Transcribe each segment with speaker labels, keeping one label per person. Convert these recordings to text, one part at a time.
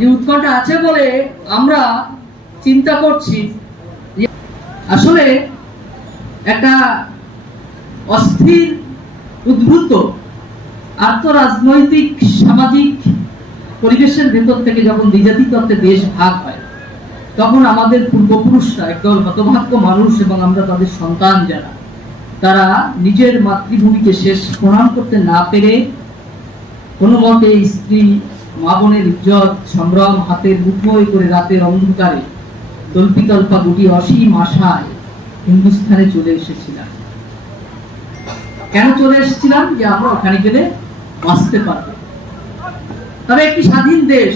Speaker 1: যে উৎকণ্ঠা আছে বলে আমরা চিন্তা করছি। আসলে একটা অস্থির, উদ্ভূত আন্তরাজনৈতিক সামাজিক পরিবেশের ভেতর থেকে যখন দ্বিজাতি তত্ত্বে দেশ ভাগ হয়, তখন আমাদের পূর্বপুরুষরা একদল হতভাগ্য মানুষ এবং আমরা তাদের সন্তান যারা, তারা নিজের মাতৃভূমিকে শেষ প্রণাম করতে না পেরে কোনো মতে স্ত্রী মা বোনের ইজ্জত সংগ্রাম হাতের মুঠোয় করে রাতের অন্ধকারে তল্পিতল্পা গুটি অসীম আশায় হিন্দুস্থানে চলে এসেছিলাম। কেন চলে এসেছিলাম? যে আমরা ওখানে গেলে বাঁচতে পারব। তবে একটি স্বাধীন দেশ,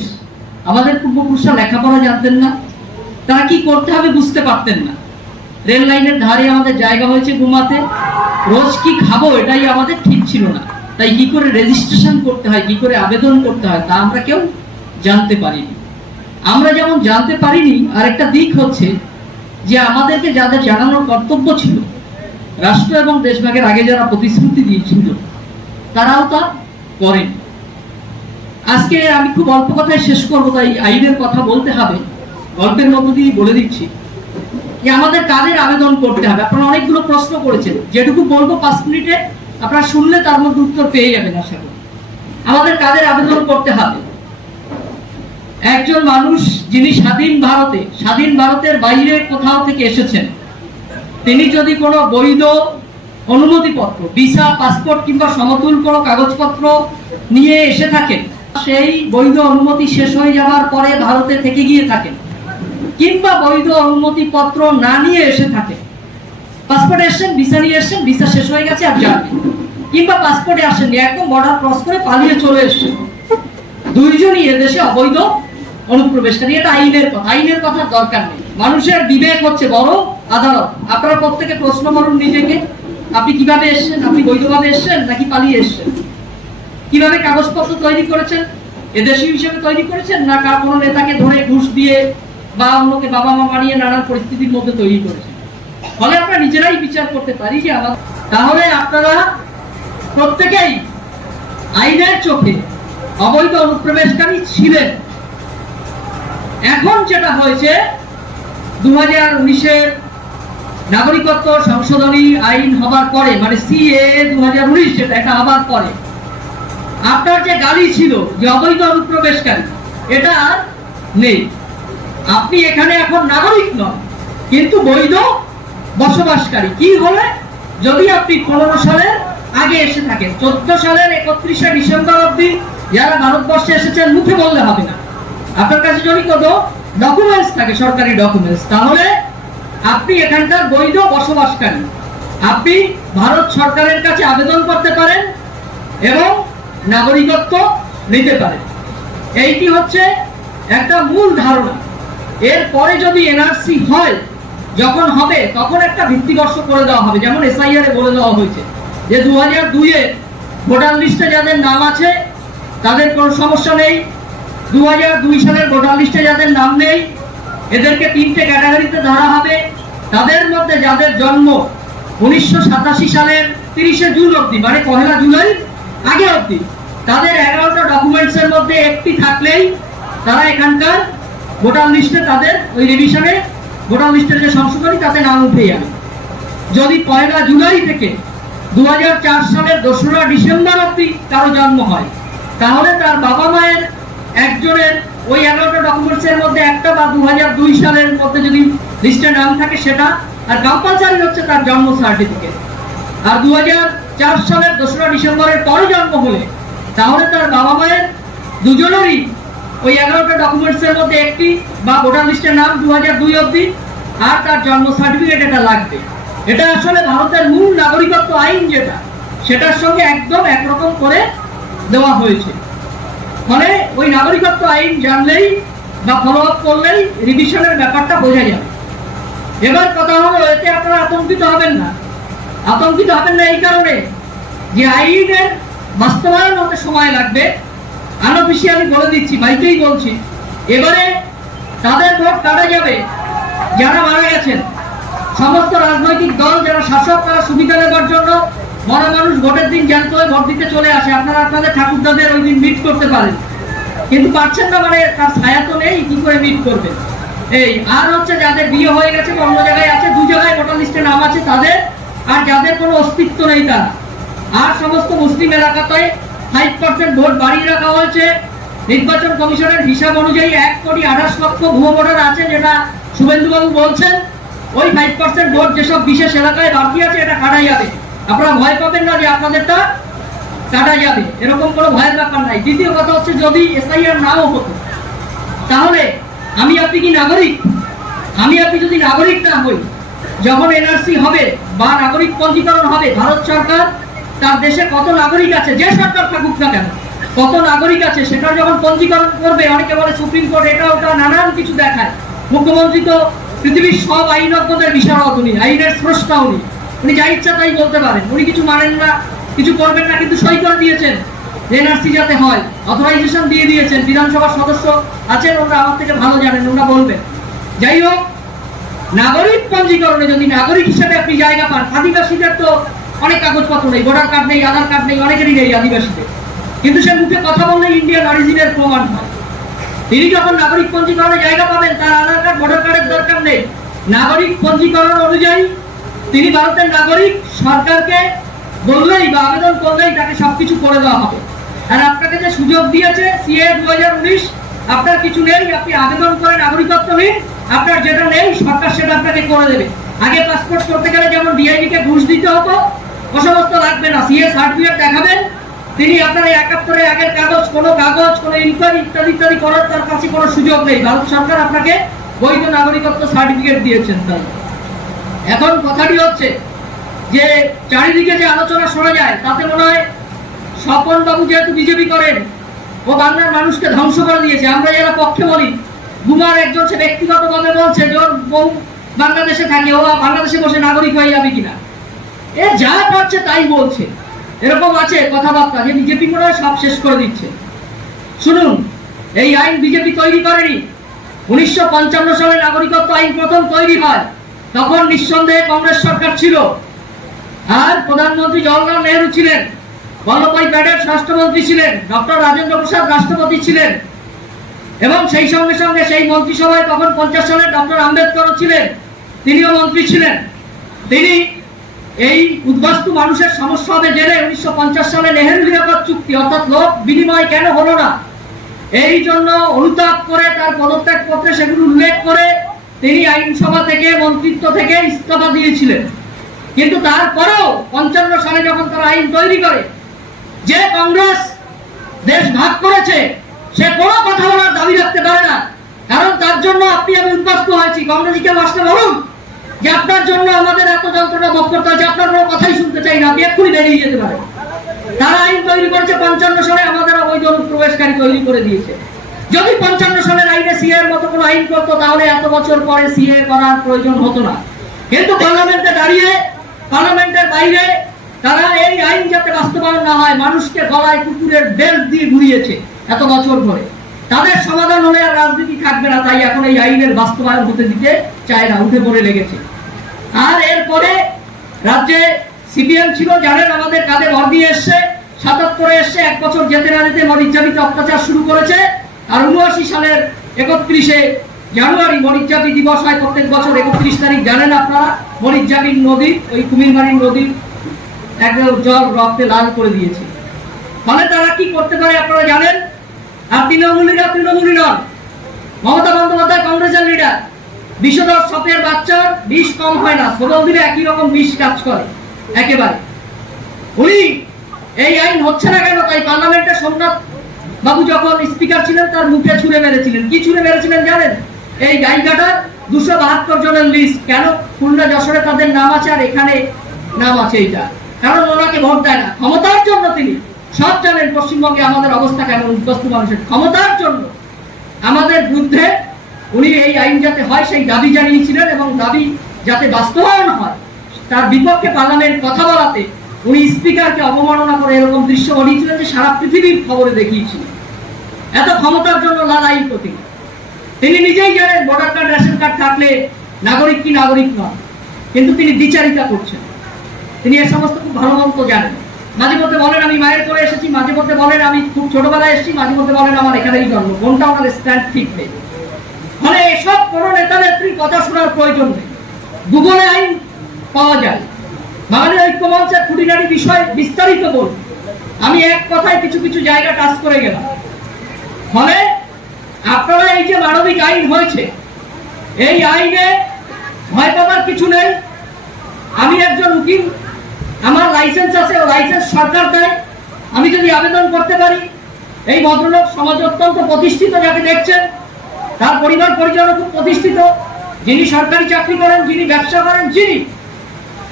Speaker 1: আমাদের পূর্বপুরুষরা লেখাপড়া জানতেন না। তারা কি করতে হবে বুঝতে পারতেন না। রেল লাইনের ধারে আমাদের জায়গা হয়েছে ঘুমাতে রোজ কি খাব এটাই আমাদের ঠিক ছিল না। তাই কি করে রেজিস্ট্রেশন করতে হয়, কি করে আবেদন করতে হয়, তা আমরা কেউ জানতে পারিনি। আমরা যেমন জানতে পারিনি, আরেকটা দিক হচ্ছে যে আমাদেরকে যাদের জানানোর কর্তব্য ছিল, রাষ্ট্র এবং দেশভাগের আগে যারা প্রতিশ্রুতি দিয়েছিল, তারাও তা করেন। আজকে আমি খুব অল্প কথায় শেষ করব, তাই আইনের কথা বলতে হবে। গল্পের মধ্য দিয়ে বলে দিচ্ছি যে আমাদের কাদের আবেদন করতে হবে? আপনারা অনেকগুলো প্রশ্ন করেছেন। যেটুকু বলব পাঁচ মিনিটে আপনারা শুনলে তার মধ্যে উত্তর পেয়ে যাবেন আশা করি। আমাদের কাদের আবেদন করতে হবে? একজন মানুষ যিনি স্বাধীন ভারতে, স্বাধীন ভারতের বাইরে কোথাও থেকে এসেছেন, তিনি যদি কোনো বৈধ অনুমতিপত্র, ভিসা, পাসপোর্ট কিংবা সমতুল কোনো কাগজপত্র নিয়ে এসে থাকেন, সেই বৈধ অনুমতি শেষ হয়ে যাওয়ার পরে ভারতে থেকে গিয়ে থাকেন, কিংবা বৈধ অনুমতিপত্র না নিয়ে এসে থাকে পাসপোর্ট এসছেন ভিসা নিয়ে এসছেন ভিসা শেষ হয়ে গেছে, আর যাননি কিংবা পাসপোর্টে আসেননি, একদম বর্ডার ক্রস করে পালিয়ে চলে এসছেন। দুইজনই এদেশে অবৈধ অনুপ্রবেশকারী। এটা আইনের কথা। আইনের কথা দরকার নেই। মানুষের বিবেক হচ্ছে বড় আদালত। আপনারা প্রত্যেকে প্রশ্ন করুন নিজেকে। আপনি কীভাবে এসছেন? আপনি বৈধভাবে এসছেন নাকি পালিয়ে এসছেন? কীভাবে কাগজপত্র তৈরি করেছেন? এদেশি হিসেবে তৈরি করেছেন? না কার কোনো নেতাকে ধরে ঘুষ দিয়ে বা অন্যকে বাবা মা বানিয়ে নানান পরিস্থিতির মধ্যে তৈরি করেছেন? ফলে আমরা নিজেরাই বিচার করতে পারি যে আমার তাহলে আপনারা প্রত্যেকেই আইনের চোখে অবৈধ অনুপ্রবেশকারী ছিলেন। এখন যেটা হয়েছে দু হাজার উনিশের নাগরিকত্ব সংশোধনী আইন হবার পরে মানে সিএ দু হাজার উনিশ যেটা, এটা হবার পরে, আপনার যে গালি ছিল যে অবৈধ অনুপ্রবেশকারী, এটা নেই। আপনি এখানে এখন নাগরিক নন, কিন্তু বৈধ বসবাসকারী। কি হলে যদি আপনি পনেরো সালের আগে এসে থাকেন, চোদ্দ সালের একত্রিশে ডিসেম্বর অব্দি যারা ভারতবর্ষে এসেছেন, মুখে বললে হবে না। আপনার কাছে যদি কোনো ডকুমেন্টস থাকে, সরকারি ডকুমেন্টস তাহলে আপনি এখানকার বৈধ বসবাসকারী। আপনি ভারত সরকারের কাছে আবেদন করতে পারেন এবং নাগরিকত্ব নিতে পারেন। এইটি হচ্ছে একটা মূল ধারণা। এরপরে যদি এনআরসি হয় যখন হবে, তখন একটা ভিত্তিবর্ষ করে দেওয়া হবে, যেমন এসআইআর বলে দেওয়া হয়েছে। যে দু হাজার দুইয়ে ভোটার লিস্টে যাদের নাম আছে, তাদের কোনো সমস্যা নেই। দু হাজার দুই সালের ভোটার লিস্টে যাদের নাম নেই, এদেরকে তিনটে ক্যাটাগরিতে ধরা হবে। তাদের মধ্যে যাদের জন্ম উনিশশো সাতাশি সালের তিরিশে জুন অবধি মানে পহেলা জুলাই আগে অবধি, তাদের এগারোটা ডকুমেন্টস এর মধ্যে একটি থাকলেই তারা এখানকার ভোটার লিস্টে তাদের ওই রিভিশনে ভোটার লিস্টের যে সংশোধনী তাতে নাম উঠে যাবে যদি পয়লা জুলাই থেকে দু হাজার চার সালের দোসরা ডিসেম্বর অব্দি কারও জন্ম হয়, তাহলে তার বাবা মায়ের একজনের ওই এগারোটা ডকুমেন্টসের মধ্যে একটা বা দু হাজার দুই সালের মধ্যে যদি লিস্টে নাম থাকে সেটা, আর কম্পালসারি হচ্ছে তার জন্ম সার্টিফিকেট আর দু হাজার চার সালের দোসরা ডিসেম্বরের পরে জন্ম হলে, তাহলে তার বাবা মায়ের দুজনেরই ওই এগারোটা ডকুমেন্টস এর মধ্যে একটি বা ভোটার লিস্টের নাম দু হাজার দুই অব্দি আর তার জন্ম সার্টিফিকেট এটা লাগবে। এটা আসলে ভারতের মূল নাগরিকত্ব আইন যেটা, সেটার সঙ্গে একদম একরকম করে দেওয়া হয়েছে। ফলে ওই নাগরিকত্ব আইন জানলেই বা ফলো আপ করলেই রিভিশনের ব্যাপারটা বোঝা যাবে। এবার কথা হলো, এতে আপনারা আতঙ্কিত হবেন না। আতঙ্কিত হবেন না এই কারণে যে আইনের বাস্তবায়ন হতে সময় লাগবে আনঅফিসিয়ালি বলে দিচ্ছি, বাইকেই বলছি। এবারে তাদের ভোট কাটা যাবে? যারা মারা গেছেন? সমস্ত রাজনৈতিক দল, যারা শাসক, তারা সুবিধা নেবার জন্য মরা মানুষ ভোটের দিন জ্যান্ত হয়ে ভোট দিতে চলে আসে। আপনারা আপনাদের ঠাকুরদাদের ওই দিন মিট করতে পারেন। কিন্তু পারছেন না মানে তার ছায়া তো নেই, কি করে মিট করবেন? এই, আর হচ্ছে যাদের বিয়ে হয়ে গেছে অন্য জায়গায় আছে, দু জায়গায় ভোটার লিস্টে নাম আছে তাদের, আর যাদের কোনো অস্তিত্ব নেই তারা। আর সমস্ত মুসলিম এলাকাতে ফাইভ পার্সেন্ট ভোট বাড়িয়ে রাখা হয়েছে। নির্বাচন কমিশনের হিসাব অনুযায়ী এক কোটি আঠাশ লক্ষ ভুয়ো ভোটার আছে যেটা শুভেন্দুবাবু বলছেন। ওই ফাইভ পার্সেন্ট ভোট যেসব বিশেষ এলাকায় বাকি আছে, এটা কাটা যাবে। আপনারা ভয় পাবেন না যে আপনাদেরটা কাটা যাবে। এরকম কোনো ভয়ের ব্যাপার নাই। দ্বিতীয় কথা হচ্ছে, যদি এসআইআর নাও হতো, তাহলে আমি আপনি কি নাগরিক? আমি আপনি যদি নাগরিক না হই, যখন এনআরসি হবে বা নাগরিক পঞ্জীকরণ হবে, ভারত সরকার তার দেশে কত নাগরিক আছে, যে সরকার থাকুক না কেন, কত নাগরিক আছে, সেটা যখন পঞ্জীকরণ করবে, অনেকে বলে সুপ্রিম কোর্ট, এটা ওটা নানান কিছু দেখায়। মুখ্যমন্ত্রী তো পৃথিবীর সব আইনজ্ঞদের বিশারদ উনি, আইনের স্রষ্টা উনি। উনি যা ইচ্ছা তাই বলতে পারেন। উনি কিছু মানেন না, কিছু করবেন না, কিন্তু সই করে দিয়েছেন। এনআরসি যাতে হয় অথরাইজেশন দিয়ে দিয়েছেন, বিধানসভার সদস্য আছেন ওরা আমার থেকে ভালো জানেন ওরা বলবেন। যাই হোক, নাগরিক পঞ্জীকরণে যদি নাগরিক হিসেবে আপনি জায়গা পান, আদিবাসীদের তো অনেক কাগজপত্র নেই ভোটার কার্ড নেই আধার কার্ড নেই, অনেকেরই নেই আদিবাসীদের। কিন্তু সে মুখে কথা বললে ইন্ডিয়ান অরিজিনের প্রমাণ হয়। তিনি যখন নাগরিক পঞ্জীকরণে জায়গা পাবেন, তার আধার কার্ড ভোটার কার্ডের দরকার নেই। নাগরিক পঞ্জীকরণ অনুযায়ী তিনি ভারতের নাগরিক, সরকারকে বললেই বা আবেদন করলেই তাকে সবকিছু করে দেওয়া হবে। আর আপনাকে যে সুযোগ দিয়েছে সিএ দু হাজার উনিশ, আপনার কিছু নেই, আপনি আবেদন করে নাগরিকত্ব নিন, আপনার যেটা নেই, সরকার সেটা আপনাকে করে দেবে। আগে পাসপোর্ট করতে গেলে যেমন ডিআইডি কে ঘুষ দিতে হতো ও সমস্ত লাগবে না সিএ সার্টিফিকেট দেখাবেন। তিনি আপনার এই একাত্তরে আগের কাগজ, কোনো কাগজ, কোনো ইনকোয়ারি ইত্যাদি ইত্যাদি করার তার কাছে কোনো সুযোগ নেই। ভারত সরকার আপনাকে বৈধ নাগরিকত্ব সার্টিফিকেট দিয়েছেন তাই। এখন কথাটি হচ্ছে যে, চারিদিকে যে আলোচনা শোনা যায়, তাতে মনে হয় স্বপন বাবু যেহেতু বিজেপি করেন, ও বাংলার মানুষকে ধ্বংস করে দিয়েছে। আমরা যারা পক্ষে বলি, গুমার একজন সে ব্যক্তিগতভাবে বলছে যে ওর বউ বাংলাদেশে থাকে, ও বাংলাদেশে বসে নাগরিক হয়ে যাবে কিনা। এ যা পাচ্ছে তাই বলছে। এরকম আছে কথাবার্তা যে বিজেপি মনে হয় সব শেষ করে দিচ্ছে। শুনুন, এই আইন বিজেপি তৈরি করেনি। উনিশশো পঞ্চান্ন সালে নাগরিকত্ব আইন প্রথম তৈরি হয়। তখন নিঃসন্দেহে কংগ্রেস সরকার ছিল। আর প্রধানমন্ত্রী জওয়াহরলাল নেহরু ছিলেন। বল্লভভাই প্যাটেল স্বরাষ্ট্রমন্ত্রী ছিলেন। ডক্টর রাজেন্দ্র প্রসাদ রাষ্ট্রপতি ছিলেন। এবং সেই সঙ্গে সঙ্গে সেই মন্ত্রিসভায় তখন পঞ্চাশ সালে ডক্টর আম্বেদকরও ছিলেন। তিনিও মন্ত্রী ছিলেন। তিনি এই উদ্বাস্তু মানুষের সমস্যা হবে জেনে উনিশশো পঞ্চাশ সালে নেহেরু নিরাপদ চুক্তি, অর্থাৎ লোক বিনিময় কেন হলো না? এই জন্য অনুতাপ করে তার পদত্যাগ পত্রে সেগুলো উল্লেখ করে তিনি আইনসভা থেকে, মন্ত্রিত্ব থেকে ইস্তফা দিয়েছিলেন। কিন্তু তারপরেও পঞ্চান্ন সালে যখন তারা আইন তৈরি করে, যে কংগ্রেস দেশ ভাগ করেছে, সে কোনো কথা বলার দাবি রাখতে পারে না। কারণ তার জন্য আপনি আমি উদ্বাস্ত হয়েছি। কংগ্রেসকে আসতে বলুন। যে আপনার জন্য আমাদের এত যন্ত্রণা ভোগ করতে হয়েছে আপনার কোনো কথাই শুনতে চাই না এক্ষুনি বেরিয়ে যেতে তারা আইন তৈরি করেছে, পঞ্চান্ন সালে আমাদের অবৈধ অনুপ্রবেশকারী তৈরি করে দিয়েছে। যদি পঞ্চান্ন সালের আইনে সিএ এর মতো কোনো আইন করতো, তাহলে এত বছর পরে সিএ করার প্রয়োজন হতো না। কিন্তু পার্লামেন্টে দাঁড়িয়ে, পার্লামেন্টের বাইরে তারা এই আইন যাতে বাস্তবায়ন না হয়, মানুষকে গলায় কুকুরের বেল্ট দিয়ে ঘুরিয়েছে এত বছর ধরে। তাদের সমাধান হলে আর রাজনীতি থাকবে না, তাই এখন এই আইনের বাস্তবায়ন হতে দিতে চায় না, উঠে পড়ে লেগেছে। আর এরপরে রাজ্যে সিপিএম ছিল জানেন আমাদের কাঁধে ভর দিয়ে এসছে, সাতাত্তরে এসছে, এক বছর যেতে না যেতে মরিচাবিতে অত্যাচার শুরু করেছে। আর উনআশি সালের একত্রিশে জানুয়ারি মরিচাবি দিবস হয়, প্রত্যেক বছর একত্রিশ তারিখ, জানেন আপনারা? মরিচাবির নদী, ওই কুমিরমারির নদীর একদম জল রক্তে লাল করে দিয়েছে। ফলে তারা কি করতে পারে আপনারা জানেন? আর তৃণমূলীরা তৃণমূলী নন। মমতা বন্দ্যোপাধ্যায় কংগ্রেসের লিডার বাচ্চার বিষ কম হয় না ষোলো দিনে একই রকম বিষ কাজ করে, একেবারে। উনি এই আইন হচ্ছে না কেন? তাই সোমনাথ বাবু যখন স্পিকার ছিলেন, তার মুখে মেরেছিলেন। কি মেরেছিলেন জানেন? এই গাইঘাটার দুশো বাহাত্তর জনের লিস্ট কেন খুলনা যশোরে তাদের নাম আছে আর এখানে নাম আছে এইটা? কারণ ওনাকে ভোট দেয় না। ক্ষমতার জন্য তিনি। সব জানেন পশ্চিমবঙ্গে আমাদের অবস্থা কেমন, উদ্বস্ত মানুষের ক্ষমতার জন্য। আমাদের বিরুদ্ধে উনি এই আইন যাতে হয়, সেই দাবি জানিয়েছিলেন এবং দাবি যাতে বাস্তবায়ন হয়, তার বিপক্ষে পার্লামেন্ট কথা বলাতে উনি স্পিকারকে অবমাননা করে এরকম দৃশ্য বানিয়েছিলেন যে সারা পৃথিবীর খবরে দেখিয়েছিলেন এত ক্ষমতার জন্য লালাই প্রতি তিনি নিজেই জানেন ভোটার কার্ড, রেশন কার্ড থাকলে নাগরিক কি নাগরিক নয় কিন্তু তিনি দ্বিচারিতা করছেন। তিনি এ সমস্ত খুব ভালো মতো জানেন। মাঝে মধ্যে বলেন, আমি মায়ের করে এসেছি। মাঝে মধ্যে বলেন, আমি খুব ছোটবেলায় এসেছি। মাঝে মধ্যে বলেন, আমার এখানেই জন্ম। কোনটা ওনার স্ট্যান্ড ঠিক নেই। ফলে এসব কোনো নেতা নেত্রীর কথা শোনার প্রয়োজন নেই। গুগলে আইন পাওয়া যায়। বাঙালি ঐক্যমঞ্চের খুঁটিনাটি বিষয় বিস্তারিত বল আমি এক কথায় কিছু কিছু জায়গা টাচ করে গেলাম। ফলে আপনারা এই যে মানবিক আইন হয়েছে, এই আইনে ভয় পাবার কিছু নেই। আমি একজন উকিল, আমার লাইসেন্স আছে, ও লাইসেন্স সরকার দেয়। আমি যদি আবেদন করতে পারি, এই ভদ্রলোক সমাজ অত্যন্ত প্রতিষ্ঠিত, যাকে দেখছেন তার পরিবার পরিজন খুব প্রতিষ্ঠিত। যিনি সরকারি চাকরি করেন, যিনি ব্যবসা করেন, যিনি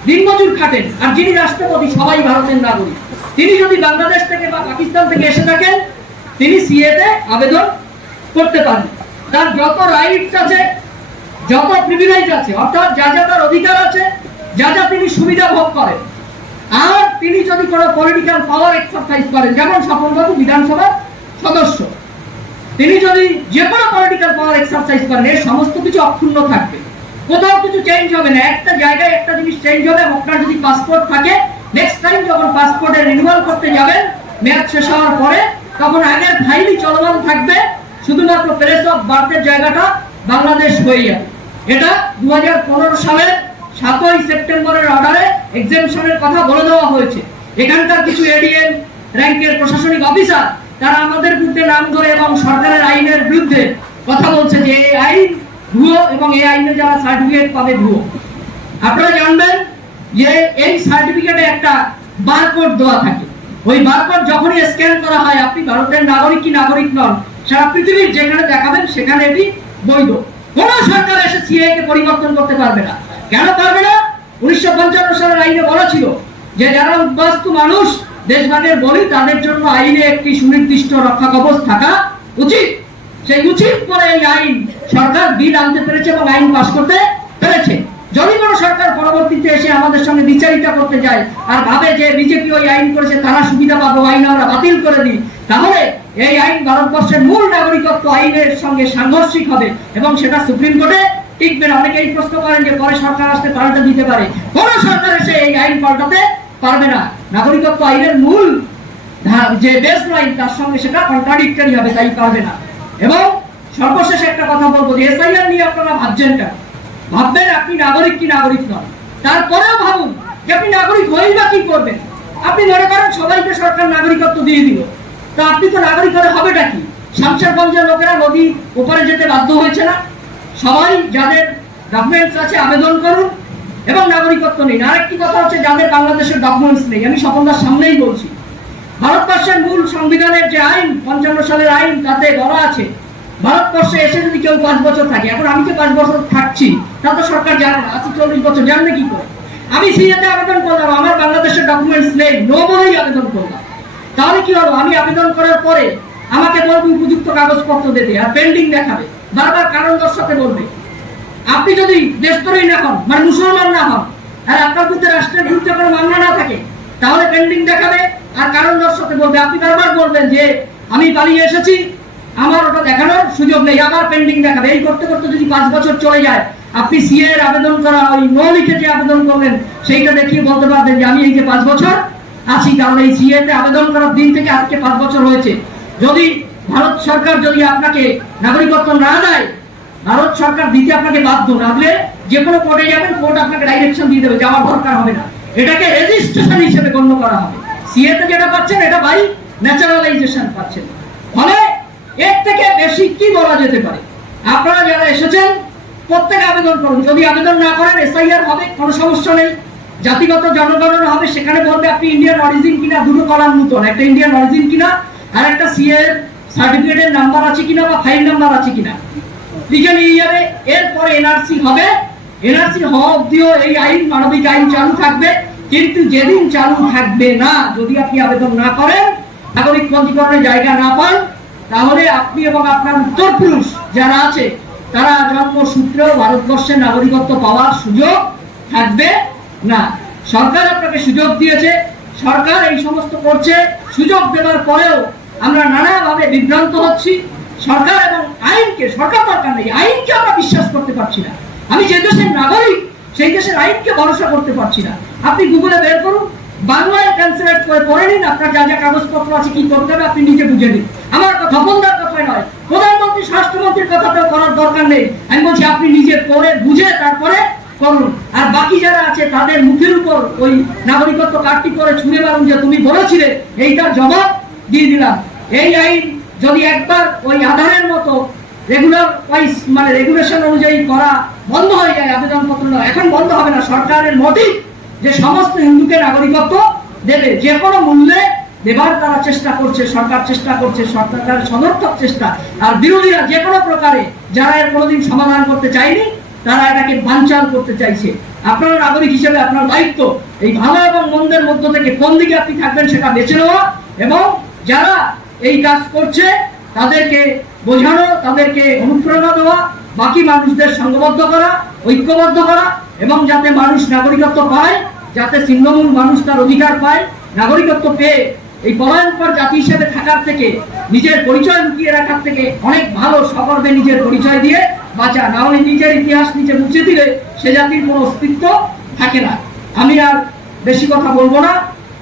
Speaker 1: দিনমজুর খাটেন আর যিনি রাষ্ট্রপতি, সবাই ভারতের নাগরিক। তিনি যদি বাংলাদেশ থেকে বা পাকিস্তান থেকে এসে থাকেন, তিনি সিএতে আবেদন করতে পারেন। তার যত রাইটস আছে, যত প্রিভিলেজ আছে, অর্থাৎ যা যা তার অধিকার আছে, যা যা তিনি সুবিধা ভোগ করেন, আর তিনি যদি কোনো পলিটিক্যাল পাওয়ার এক্সারসাইজ করেন, যেমন স্বপনবাবু বিধানসভার সদস্য তিনি যদি যে কোনো পলিটিক্যাল পাওয়ার এক্সারসাইজ করেন, এর সমস্ত কিছু অক্ষুণ্ণ থাকবে। কোথাও কিছু চেঞ্জ হবে না। একটা জায়গায় একটা জিনিস চেঞ্জ হবে, আপনার যদি পাসপোর্ট থাকে নেক্সট টাইম যখন পাসপোর্টে রিনিউয়াল করতে যাবেন মেয়াদ শেষ হওয়ার পরে, তখন আগের ফাইলই চলমান থাকবে, শুধুমাত্র প্লেস অফ বার্থের জায়গাটা বাংলাদেশ হয়ে যাবে। এটা দু হাজার পনেরো সালের সাতই সেপ্টেম্বরের অর্ডারে এক্সামশনের কথা বলে দেওয়া হয়েছে। এখানকার কিছু এডিএম র্যাঙ্কের প্রশাসনিক অফিসার তারা আমাদের বিরুদ্ধে নাম ধরে এবং সরকারের আইনের বিরুদ্ধে কথা বলছে যে এই আইন ভুয়ো এবং এই আইনে যারা সার্টিফিকেট পাবে ভুয়ো। আপনারা জানবেন যে এই সার্টিফিকেটে একটা বারকোড দেওয়া থাকে। ওই বারকোড যখনই স্ক্যান করা হয়, আপনি ভারতের নাগরিক কি নাগরিক নন, সারা পৃথিবীর যেখানে দেখাবেন সেখানে এটি বৈধ। কোন সরকার এসে সিএ কে পরিবর্তন করতে পারবে না। কেন পারবে না? উনিশশো পঞ্চান্ন সালের আইনে বলা ছিল যে যারা উদ্বাস্তু মানুষ দেশভাগের বলি তাদের জন্য আইনে একটি সুনির্দিষ্ট রক্ষা কবচ থাকা উচিত। সেই উচিত করে এই আইন সরকার বিল আনতে পেরেছে এবং আইন পাস করতে পেরেছে। যদি কোনো সরকার পরবর্তীতে এসে আমাদের সঙ্গে বিচারিতা করতে যায় আর ভাবে যে বিজেপি ওই আইন করেছে, তারা সুবিধা পাবো আইন আমরা বাতিল করে দিই, তাহলে এই আইন ভারতবর্ষের মূল নাগরিকত্ব আইনের সঙ্গে সাংঘর্ষিক হবে এবং সেটা সুপ্রিম কোর্টে টিকবে না। অনেকে এই প্রশ্ন করেন যে পরে সরকার আসতে পাল্টে দিতে পারে। কোন সরকার এসে এই আইন পাল্টাতে পারবে না। নাগরিকত্ব আইনের মূল যে বেস লাইন তার সঙ্গে সেটা কন্ট্রাডিক্টরি হবে, তাই পারবে না। এবং সর্বশেষ একটা কথা বলব যে এসআইআর নিয়ে আপনারা ভাবছেন কেন? ভাববেন আপনি নাগরিক কি নাগরিক নন। তারপরেও ভাবুন যে আপনি নাগরিক হয়েই বা কি করবেন। আপনি মনে করেন সবাইকে সরকার নাগরিকত্ব দিয়ে দিল। তা আপনি তো নাগরিক হলে হবেটা কি? শামশেরগঞ্জের লোকেরা নদী ওপারে যেতে বাধ্য হয়েছে না? সবাই যাদের ডকুমেন্টস আছে, আবেদন করুন। এবং নাগরিকত্ব নেই। আরেকটি কথা হচ্ছে, যাদের বাংলাদেশের ডকুমেন্টস নেই, আমি স্বপনদার সামনেই বলছি, ভারতবর্ষের মূল সংবিধানের যে আইন, পঞ্চান্ন সালের আইন, তাতে বলা আছে, ভারতবর্ষে এসে যদি কেউ পাঁচ বছর থাকে, এখন আমি তো পাঁচ বছর থাকছি, তা তো সরকার জানে না, আজকে চল্লিশ বছর জানবে কি করে? আমি সিএতে আবেদন করলাম, আমার বাংলাদেশের ডকুমেন্টস নেই নো বলেই আবেদন করলাম। তাহলে কি হলো? আমি আবেদন করার পরে আমাকে বলবে, উপযুক্ত কাগজপত্র দিতে, আর পেন্ডিং দেখাবে, বারবার কারণ দর্শাতে বলবে। আপনি যদি দেশদ্রোহী না হন মানে মুসলমান না হন, আর আপনার বিরুদ্ধে রাষ্ট্রের বিরুদ্ধে কোনো মামলা না থাকে, তাহলে পেন্ডিং দেখাবে, আর কারণ দর্শকে বলবে, আপনি বারবার বলবেন যে আমি পালিয়ে এসেছি, আমার ওটা দেখানোর সুযোগ নেই, আবার পেন্ডিং দেখাবে। এই করতে করতে যদি পাঁচ বছর চলে যায়, আপনি সিএ এর আবেদন করা, ওই নো লিখে যে আবেদন করলেন, সেইটা দেখিয়ে বলতে পারবেন যে আমি এই যে পাঁচ বছর আছি কারণ এই সিএ তে আবেদন করার দিন থেকে আজকে পাঁচ বছর হয়েছে। যদি ভারত সরকার যদি আপনাকে নাগরিকত্ব না দেয় ভারত সরকার দিতে আপনাকে বাধ্য, না দিলে যে কোনো কোর্টে যাবেন কোর্ট আপনাকে ডাইরেকশন দিয়ে দেবে, যাওয়ার দরকার হবে না। এটাকে রেজিস্ট্রেশন হিসেবে গণ্য করা হবে। সিএ তে যেটা পাচ্ছেন, এটা বাই ন্যাচারালাইজেশন পাচ্ছেন। ফলে এর থেকে বেশি কি বলা যেতে পারে? আপনারা যারা এসেছেন, প্রত্যেকে আবেদন করুন। যদি আবেদন না করেন এসআইআর হবে, কোনো সমস্যা নেই। জাতিগত জনগণনা হবে, সেখানে বলবে আপনি ইন্ডিয়ান অরিজিন কিনা, দুটো কলাম নতুন, একটা ইন্ডিয়ান অরিজিন কিনা, আর একটা সিএ সার্টিফিকেটের নাম্বার আছে কিনা বা ফাইল নাম্বার আছে কিনা। নিয়ে যাবে এরপরে এনআরসি হবে। এনআরসি হওয়া অব্দিও এই আইন, মানবিক আইন চালু থাকবে। কিন্তু যেদিন চালু থাকবে না, যদি আপনি আবেদন না করেন, নাগরিক পঞ্জীকরণের জায়গা না পান, তাহলে আপনি এবং আপনার উত্তরপুরুষ যারা আছে, তারা জন্মসূত্রেও ভারতবর্ষের নাগরিকত্ব পাওয়ার সুযোগ থাকবে না। সরকার আপনাকে সুযোগ দিয়েছে। সরকার এই সমস্ত করছে। সুযোগ দেওয়ার পরেও আমরা নানাভাবে বিভ্রান্ত হচ্ছি। সরকার এবং আইনকে, সরকার দরকার নেই। আইনকে আমরা বিশ্বাস করতে পারছি না। আমি যে দেশের নাগরিক, সেই দেশের আইনকে ভরসা করতে পারছি না। আপনি গুগলে বের করুন, বাংলায় ট্রান্সলেট করে পড়ে নিন, আপনার যা যা কাগজপত্র আছে, কি করতে হবে, আপনি নিজে বুঝে নিন। আমার কথা বন্ধার কথাই নয়, প্রধানমন্ত্রী স্বরাষ্ট্রমন্ত্রীর কথাটাও করার দরকার নেই। আমি বলছি, আপনি নিজে পড়ে, বুঝে তারপরে করুন। আর বাকি যারা আছে, তাদের মুখের উপর ওই নাগরিকত্ব কার্ডটি করে ছুঁড়ে মারুন যে তুমি বলেছিলে, এইটার জবাব দিয়ে দিলাম। এই আইন যদি একবার ওই আধারের মতো রেগুলার ওয়াইজ মানে রেগুলেশন অনুযায়ী করা বন্ধ হয়ে যায়, আবেদনপত্র। এখন বন্ধ হবে না সরকারের মোটিভ যে সমস্ত হিন্দুকে নাগরিকত্ব দেবে, যে কোনো মূল্যে দেবার তারা চেষ্টা করছে, সরকার চেষ্টা করছে সরকারের সদর্থক চেষ্টা আর বিরোধীরা যে কোনো প্রকারে যারা এর কোনোদিন সমাধান করতে চায়নি, তারা এটাকে বানচাল করতে চাইছে আপনার নাগরিক হিসেবে আপনার দায়িত্ব এই ভালো এবং মন্দের মধ্য থেকে কোন দিকে আপনি থাকবেন সেটা বেছে নেওয়া এবং যারা এই কাজ করছে, তাদেরকে বোঝানো, তাদেরকে অনুপ্রেরণা দেওয়া, বাকি মানুষদের সংঘবদ্ধ করা, ঐক্যবদ্ধ করা, এবং যাতে মানুষ নাগরিকত্ব পায়, যাতে ছিন্নমূল মানুষ তার অধিকার পায়, নাগরিকত্ব পেয়ে এই পলায়নকর জাতি হিসেবে থাকার থেকে, নিজের পরিচয় লুকিয়ে রাখার থেকে অনেক ভালো সকর্বে নিজের পরিচয় দিয়ে, বাঁচা। না হলে নিজের ইতিহাস নিজে মুছে দিলে সে জাতির কোনো অস্তিত্ব থাকে না। আমি আর বেশি কথা বলব না।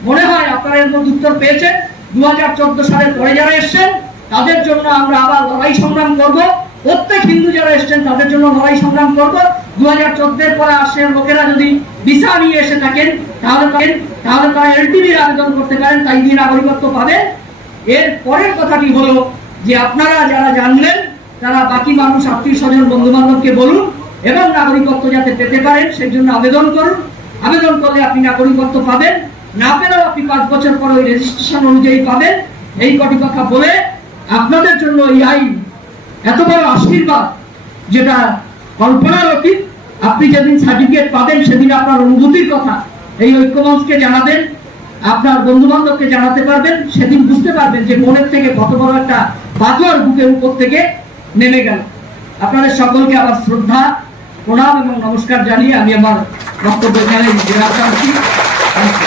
Speaker 1: মনে হয় আপনারা এর মধ্যে উত্তর পেয়েছেন। দু চোদ্দ সালের পরে যারা এসছেন, তাদের জন্য আমরা আবার লড়াই সংগ্রাম করব। প্রত্যেক হিন্দু যারা এসছেন, তাদের জন্য লড়াই সংগ্রাম করব। দু হাজার চোদ্দের পরে আসেন লোকেরা যদি ভিসা নিয়ে এসে থাকেন, তাহলে তাদের তাহলে তারা এলটিভির আবেদন করতে পারেন, তাই দিয়ে নাগরিকত্ব পাবেন। এর পরের কথাটি হলো যে আপনারা যারা জানলেন, তারা বাকি মানুষ আত্মীয় স্বজন বন্ধু বান্ধবকে বলুন এবং নাগরিকত্ব যাতে পেতে পারেন সেই জন্য আবেদন করুন। আবেদন করলে আপনি নাগরিকত্ব পাবেন। না পেলেও আপনি পাঁচ বছর পর ওই রেজিস্ট্রেশন অনুযায়ী পাবেন। এই কটি কথা বলে আপনাদের জন্য এই আইন এত বড় আশীর্বাদ যেটা কল্পনার অতীত। আপনি যেদিন সার্টিফিকেট পাবেন, সেদিন আপনার অনুভূতির কথা এই ঐক্যমঞ্চকে জানাবেন, আপনার বন্ধু বান্ধবকে জানাতে পারবেন, সেদিন বুঝতে পারবেন যে মনের থেকে কত বড় একটা পাথর বুকের উপর থেকে নেমে গেল। আপনাদের সকলকে আবার শ্রদ্ধা, প্রণাম এবং নমস্কার জানিয়ে আমি আমার বক্তব্য করছি